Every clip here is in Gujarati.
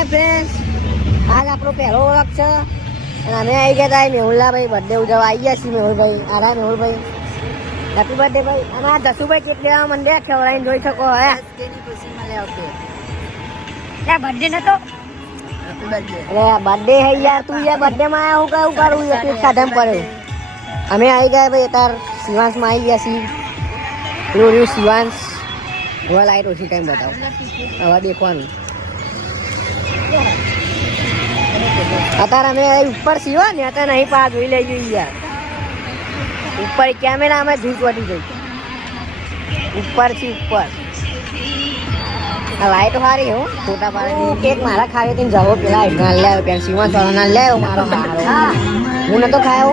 હાય ફ્રેન્ડ્સ, આજ આપણો પહેલો વખત છે અને અમે આવી ગયા હતા મેહુલભાઈ બર્થડે ઉજવવા આવી ગયા છીએ. મેહુલભાઈ આરા મેહુલભાઈ હેપી બર્થડે ભાઈ. અને આ જસુભાઈ કેટલી લેવા મંડ્યા ખવડાવીને જોઈ શકો હે બર્થડે નતો બર્થડે હે યાર. તું યાર બર્થડે માં આવ્યા હું કરું એટલી ખાધમ પડે. અમે આવી ગયા ભાઈ તાર શિવાંશમાં આવી ગયા છીએ. રહ્યું શિવાંશ હવે લાઈટ ઓછી ટાઈમ બતાવો હવે દેખવાનું. અત્યારે અમે ઉપર સીવો ને અત્યારે નહીં પા જોઈ લઈ જોઈએ યાર. ઉપર કેમેરા અમે ધૂપ વટી ગઈ ઉપર થી ઉપર. આ લાઈટ સારી હું ફોટા પાડે કેક મારા ખાવે તેને જવો પેલા ના લાવ્યો પેન શિવાંશ વાળો ના લાવ્યો મારો મારો હું નતો ખાયો.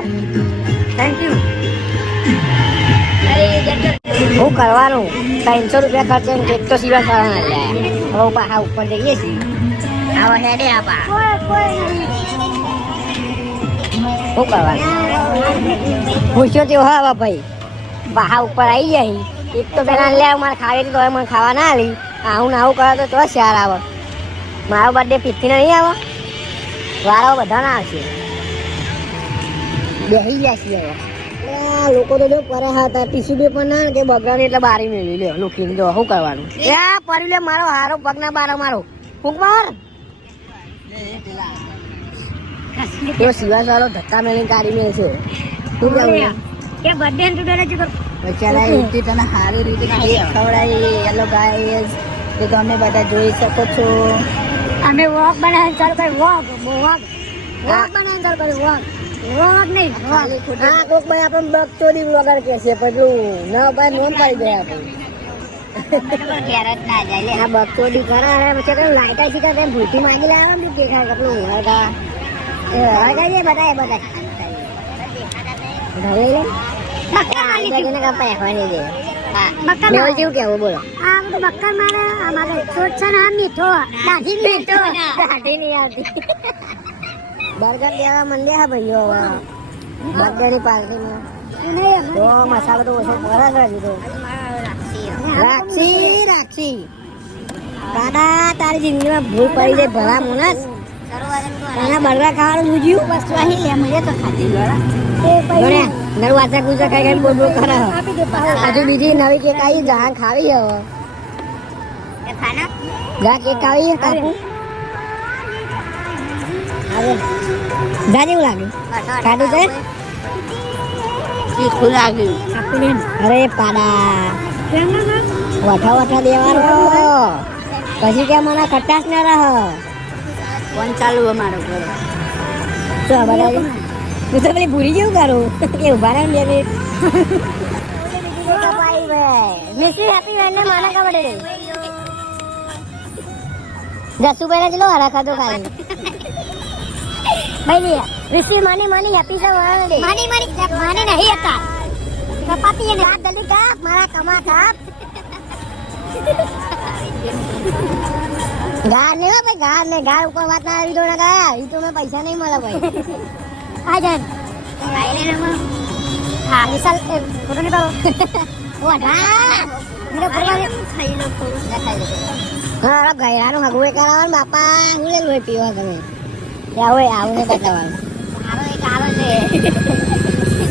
Thank you. શું કરવાનું 300 રૂપિયા ખર્ચે કેક તો શિવાંશ વાળા ના લાવ્યા. હવે પાછા ઉપર જઈએ છીએ. આવા હેડે આપા શું કરવાનું પૂછ્યો તેવો હા ભાઈ બહા ઉપર આવી જાય. એક તો પેલા લે મારે ખાવી તો મને ખાવા ના આવી. આવું ને આવું કરે તો શિયાર આવે. મારો બર્થડે ફીટથી નહીં આવે વારો બધા ના આવશે. બેસી ગયા છીએ હવે. લોકો તો જો કરે હતા ટીસ્યુ પેપર ના કે બગડાને એટલે બારી મેળવી લે લુકીને જો શું કરવાનું. એ પડી લે મારો હારો પગના બારો મારો ફૂંક માર. એ શિવાસ વાળો ધક્કા મેળવી ગાડી મેળ છે. શું કેવું કે બર્થડે ને તું બચારા એવી તને સારી રીતે કેક ખવડાવી. હેલો ગાઈસ તો તમે બધા જોઈ શકો છો અમે વોક બનાવીને ચાલુ કરી વોક બનાવીને ચાલુ કરી વોક નહીં હા કોક ભાઈ આપણે બકચોદી વગર કે છે પેલું ના ભાઈ નોન પાડી દે આપણે હા બકચોદી કરા પછી લાઈટ આવી છે ભૂલથી માંગી લાવ્યા ને કેક ખાય કપડું બધા બધા ઘરે કેવું બોલો બક્કર મારે અમારે છોટ છે ને મીઠો દાઢી મીઠો દાઢી નહીં આવતી. બર્ગર દેવા મંડ્યા હા ભાઈઓ બર્ગર ની પાર્ટીમાં તો મસાલો તો ઓછો કરે છે હજુ તો. રાખશી દાદા તારી જિંદગીમાં ભૂલ પડી જાય ભલા મોનસ. તને બર્ગર ખાવાનું મૂજ્યું વસ્તુ અહીં લે મળે તો ખાતી નર વાચા કુચા કઈ કઈ બોલ બોલ કરે. હજુ બીજી નવી કેક આવી જા ખાવી હવે જા કેક આવી કાપું જા જેવું લાગ્યું ખાધું છે તીખું લાગ્યું. અરે પાડા વઠા દેવાનો પછી કે મને ખટાશ ના રહ ફોન ચાલુ અમારો ઘરે તો બધા હું તો પેલી ભૂલી જેવું કરું કે ઉભા રહે 2 મિનિટ. મિસી હેપી બર્થડે મને ખબર છે જસુભાઈ ચલો હરા ખાધો ખાલી ભાઈ રિસી માની હેપી સે બર્થડે માની નહીં હતા કપાતી એને હાથ જલ્દી કાપ મારા કમા કાપ. ગાર ને ભાઈ ગાર ઉપર વાત ના આવી તો ના ગયા ઈ તો મેં પૈસા નહીં મળે ભાઈ. આ જાન આઈ લે ના હા વિશાલ ફોટો ની પાડો ઓઢા મેરો પરવાને ખાઈ લો હા ગયાનું હગવે કરાવવાનું બાપા હું લે લોહી પીવા તમે યા હોય આવું ને બતાવવાનું મારો એક આવે છે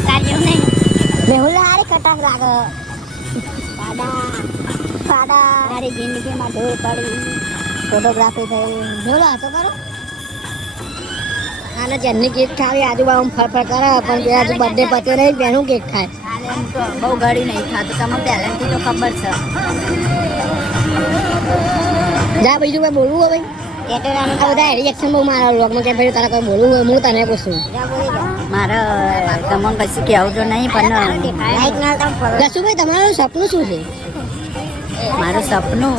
સાજો નહીં મેહુલા આરે કટાક લાગે પાડા મારી જિંદગીમાં ધૂળ પડી ફોટોગ્રાફી થઈ જોડો તો કરો. આને જેમની કેક ખાવી આજુબાજુ ફરફર કરે પણ જે આજુ બર્થડે પતે નહીં તેનું કેક ખાય. બહુ ઘડી નહીં ખાતું તમને પહેલાંથી તો ખબર છે. જા બીજું કઈ બોલવું હોય ભાઈ બધા રિએક્શન બહુ મારા વ્લોગમાં કે ભાઈ તારા કોઈ બોલવું હોય હું તને પૂછું મારે તમને કશું કહેવું તો નહીં પણ જસુભાઈ તમારું સપનું શું છે. મારું સપનું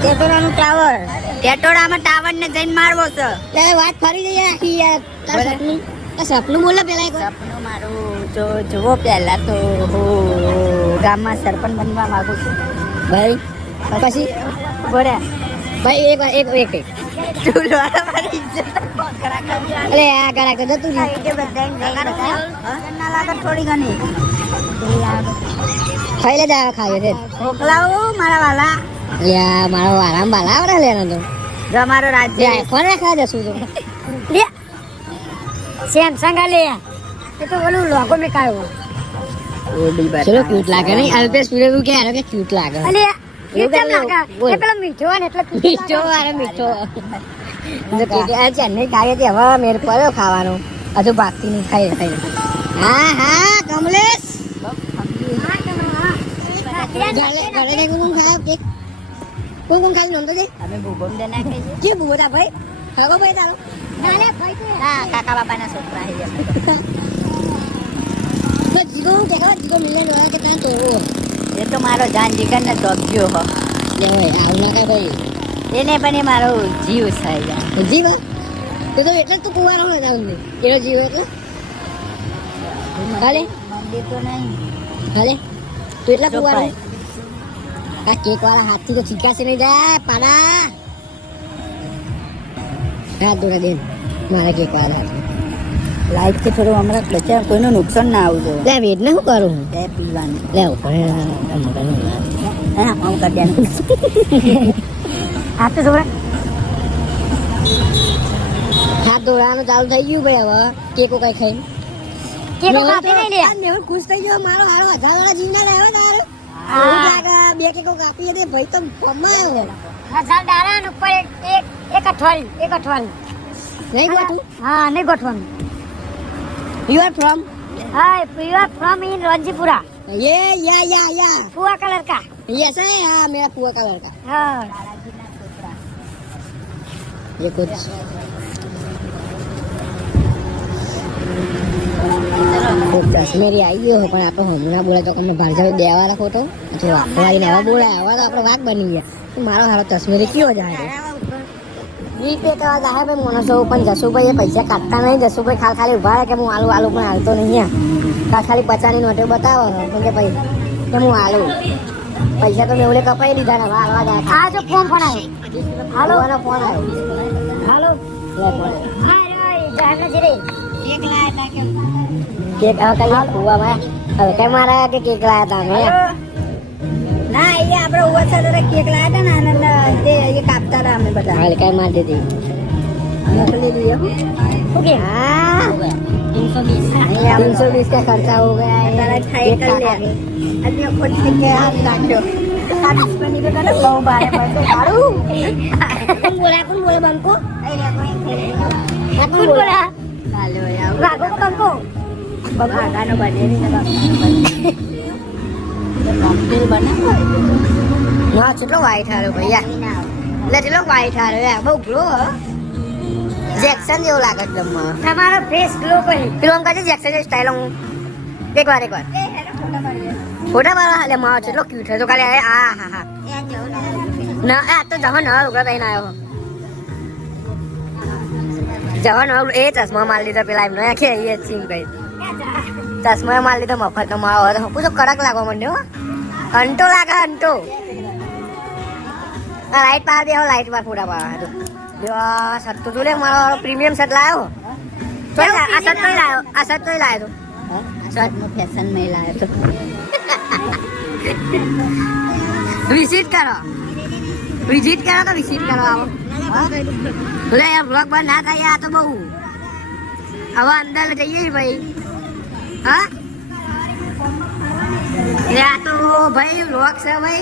ટેટોડાનું ટાવર ટેટોડામાં ટાવર ને જઈને મારવો છે. વાત ફરી જઈએ આખી યાર તારું સપનું બોલો પેલા એક સપનું મારું જો જુઓ પહેલા તો હું ગામમાં સરપંચ બનવા માંગુ છું ભાઈ. પછી બોલે ભાઈ એક અરે આ કરા તો જતું થોડી ઘણી ખાઈ લે જા ખાવે છે મોકલાવો મારા વાલા લ્યા મારો આરામ બાલા આવડે લેનો તો જો અમારો રાજ્ય ફોન રાખવા જશું તો લે સેમસંગ આ લે એ તો ઓલું લોગો મે કાયો ચલો ક્યુટ લાગે નહીં અલ્પેશ પૂરેવું કે આરે કે ક્યુટ લાગે અલે એ કેમ લાગે એ પેલો મીઠો ને એટલે મીઠો અરે મીઠો જો કે આ ચેન્નઈ કાય તે હવે મેર પડ્યો ખાવાનો હજુ બાકી નહીં ખાઈ હા હા કમલેશ ગળે ને કોણ ખાય કેક કોણ ખાય નોંધો દે અમે ભૂગોમ દે નાખે છે કે ભૂગોતા ભાઈ ખાગો ભાઈ તારો નાલે ભાઈ તો હા કાકા બાપાના છોકરા હે તો જીગો કે જીગો મિલે નો કે તા તો એ તો મારો જાન જીગર ને દોબ્યો હો લે આવ ના કે ભાઈ એને પણ એ મારો જીવ છે યાર જીવ તો એટલે તું કુવારો ન જાવ એનો જીવ એટલે હાલે મંદિર તો નહીં હાલે તું એટલા કુવારો આ કેક વાળા હાથથી તો ચીકાશે નહીં જાય પાડા હાથ દોરા દે મારા કેક વાળા લાઈટ કે થોડું હમણાં બચ્ચા કોઈનું નુકસાન ના આવજો લે વેદ ને શું કરું લે પીવાનું લે ઉપર હા આમ કરી દેવાનું હાથ તો દોરા હાથ દોરાનું ચાલુ થઈ ગયું ભાઈ હવે કેકો કઈ ખાઈ કેકો કાપી નહીં લે ને ખુશ થઈ ગયો મારો હારો 1000 વાળા જીવના લાવ્યો તારો બે કેકો કાપી દે ભાઈ તો કમાયો 1000 ડાળા ઉપર એક અઠવાડિયું નહીં ગોઠવું હા નહીં ગોઠવાનું You are from? Hi, you are from in Ranjipura. Yeah. Pua का लड़का. Yes, हाँ मेरा पुआ का लड़का. हाँ. ये कुछ. फोटोस मेरी आई हो पर आप हमने बोला तो हमने बाहर जाके देवा वाला फोटो जो हमारी नेवा बोला है तो अपना वाक बनी है तो मारो हारो तस्वीर क्यों हो जाएगा વીપે તો જાહે ભાઈ મોનસો પણ જસુભાઈ એ પૈસા કાઢતા નહીં જસુભાઈ ખાલી ઉભા રહે કે હું આલુ પણ હાલતો નહીં ખાલી 50 ની નોટો બતાવો પણ કે ભાઈ કે હું આલુ પૈસા તો મેં ઓલે કપાઈ દીધા ને હાલવા દે આ જો ફોન આવ્યો હાલો આનો ફોન આવ્યો હાલો હાય જાને જરે કેક લાયા તા કેક આ કઈ હુવા માં હવે કઈ મારા કે કેક લાયા તા મે ના અહીંયા આપણે ઉવા સાથે કેક લાયા હતા ને આનંદ તે એ કાપતા હતા અમે બધા હાલ કઈ માર દીધી મોકલી દીયો ઓકે હા 320 का खर्चा हो गया है तारा खाए कर ले अभी खुद के हाथ काटो साथ में नहीं बेटा बहु बारे पड़ते कारू कौन बोला बंको कौन बोला हेलो यार भागो बंको बंका गानो बने नहीं कॉकटेल बना ना चलो वाइट हारो भैया ले चलो वाइट हारो यार बहु ग्लो જેક્સન જેવું લાગે છે તમારો ફેસ ગ્લો કરી પેલો આમ કાજે જેક્સન ની સ્ટાઈલ હું એકવાર ફોટા પાડવા લે મારો કેટલો ક્યુટ છે તો કાલે આ હા ના આ તો જવાન ના ઉગા કઈ ના આવ્યો જવાન એ ચશ્મા માર લીધા પેલા એમ ના કે એ સિંગ ભાઈ ચશ્મા માર લીધા મફત નો મારો તો પૂછો કડક લાગવા માંડ્યો અંટો લાગે અંટો આ લાઈટ પાર દે લાઈટ માં ફોટા પાડવા તો શર્ટ તો જોલે મારો પ્રીમિયમ શર્ટ લાવ્યો તો આ શર્ટ તો લાવ્યો શર્ટ નો ફેશન में लाया तो विजिट करो तो विजिट करो आओ बोले यार ब्लॉग बंद ना था या तो बहु अब अंदर जाइए भाई हाँ या तो भाई ब्लॉग से भाई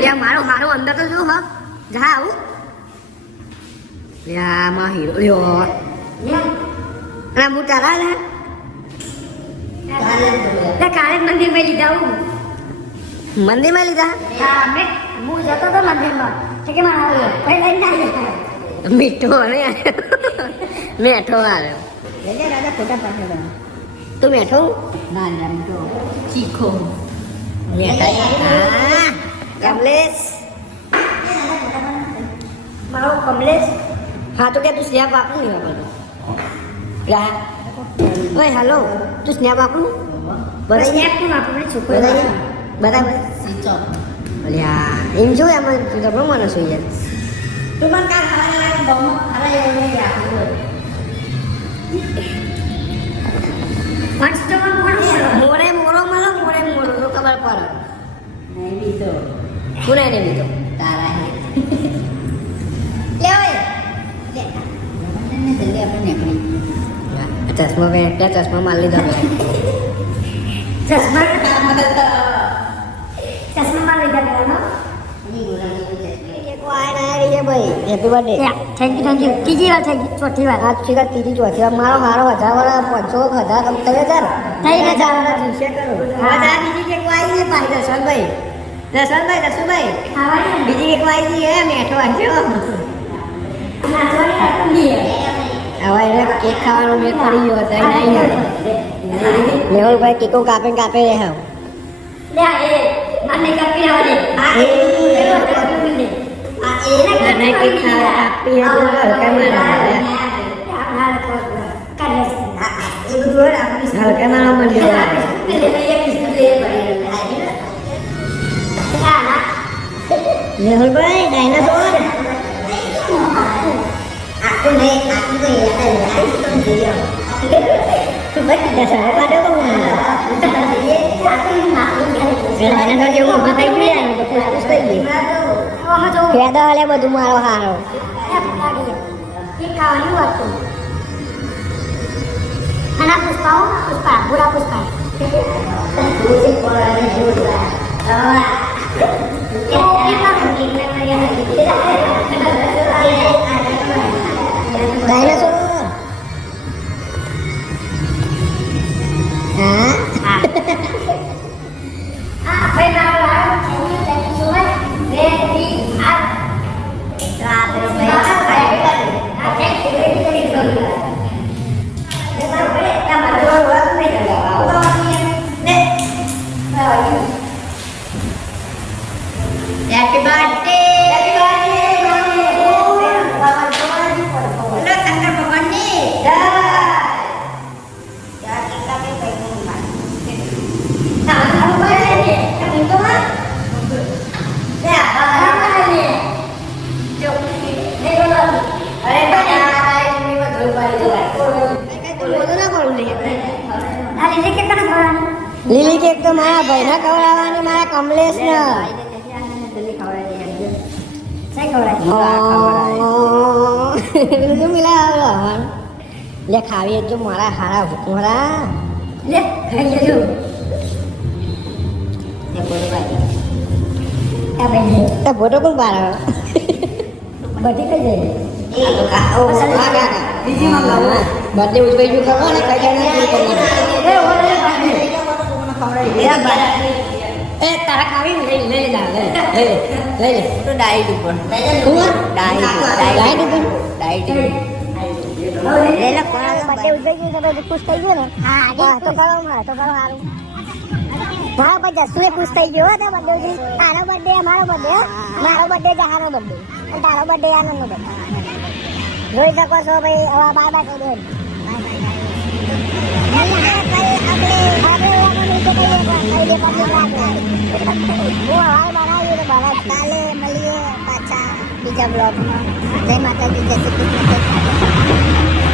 या मारो अंदर तो जो हाँ जहाँ आऊँ યા માં હીરો લ્યો ના હું તારા લે કાલે મંદિરમાં લીધા હું મંદિરમાં લીધા હા મેં હું જતો તો મંદિરમાં કે મારા પહેલા ના મીઠો ને મેઠો આવ્યો લે દાદા ફોટા પાછળ તું મેઠો ના મીઠો ચીખો મેઠા હા કમલેશ મારો કમલેશ हाँ तो क्या तू स्नैप आपको नहीं वापस क्या ओए हेलो तू स्नैप आपको बता स्नैप को आपको ने छोको बता स्विच ऑफ बोलिया इन जो या मैं तुझे problem mana sih ya tu man kan hara bom hara yang ya once to one more तो कबर पर नहीं भी तो पुणे नहीं भी तो तारा है ચશ્મા પહેર ત્યાં ચશ્મા માર લીધા ચશ્મા ચશ્મા લઈ ગયા હેપી બર્થડે થેન્ક યુ ત્રીજી વાર થઈ ગઈ ચોથી વાર આજ શીખા ત્રીજી ચોથી વાર મારો હારો 1000 વાળા 500 1000 થઈ ગયા બીજી કેક આવી છે ભાઈ દર્શનભાઈ બીજી કેક આવી છે મેઠો વાંચ્યો હવે એને કેક ખાવાનો મેં પડી ગયો હતો મેહુલભાઈ કેકો કાપે રહે હા લે એ મને કાપી આવડે અને કેક ખાવા આપી હલકા મારા મંડ્યો મેહુલભાઈ ડાયનાસોર આખું નહીં આખું તો બધું મારો હારો પુષ્પા બુરા પુષ્પા ડાયનાસોર હા Happy birthday. Happy birthday. Hello, Sangkar Bhavan ni. Ya, kita ni baik rumah. Nah, apa ni? Kamu tu mah? Ya, apa ni? Jom. Ni kalau. Ada banyak ini betul betul. Bodoh nak kau ni. Ali ni kita nak orang. લીલી કેક તો મારા ભાઈના ખવડાવવાની મારા કમલેશને શું મિલાવ લે ખાવી જો મારા હારા ભૂખમરા લે ખાઈ લેજો ફોટો કોણ પાડે બધી કઈ જાય બર્થડે ઉજવાઈ ગયું ખબર ને કઈ તારા ખાવી લઈ લે તો ડાઈટ ઉપર ડાઈટ ઉપર બર્થડે ઉજવાઈ ગયું તો ખુશ થઈ ગયો ને હા તો કરો તો કરો સારું હા પછી જસુએ ખુશ થઈ ગયો હતો બર્થડે તારો બર્થડે અમારો બર્થડે મારો બર્થડે જહાનો બર્થડે અને તારો બર્થડે આનંદનો બર્થડે જોઈ શકો છો ભાઈ હવે બાય બાય કહી દો કાલે મળીએ પાછા બીજા બ્લોગમાં જય માતાજી જય શ્રી કૃષ્ણ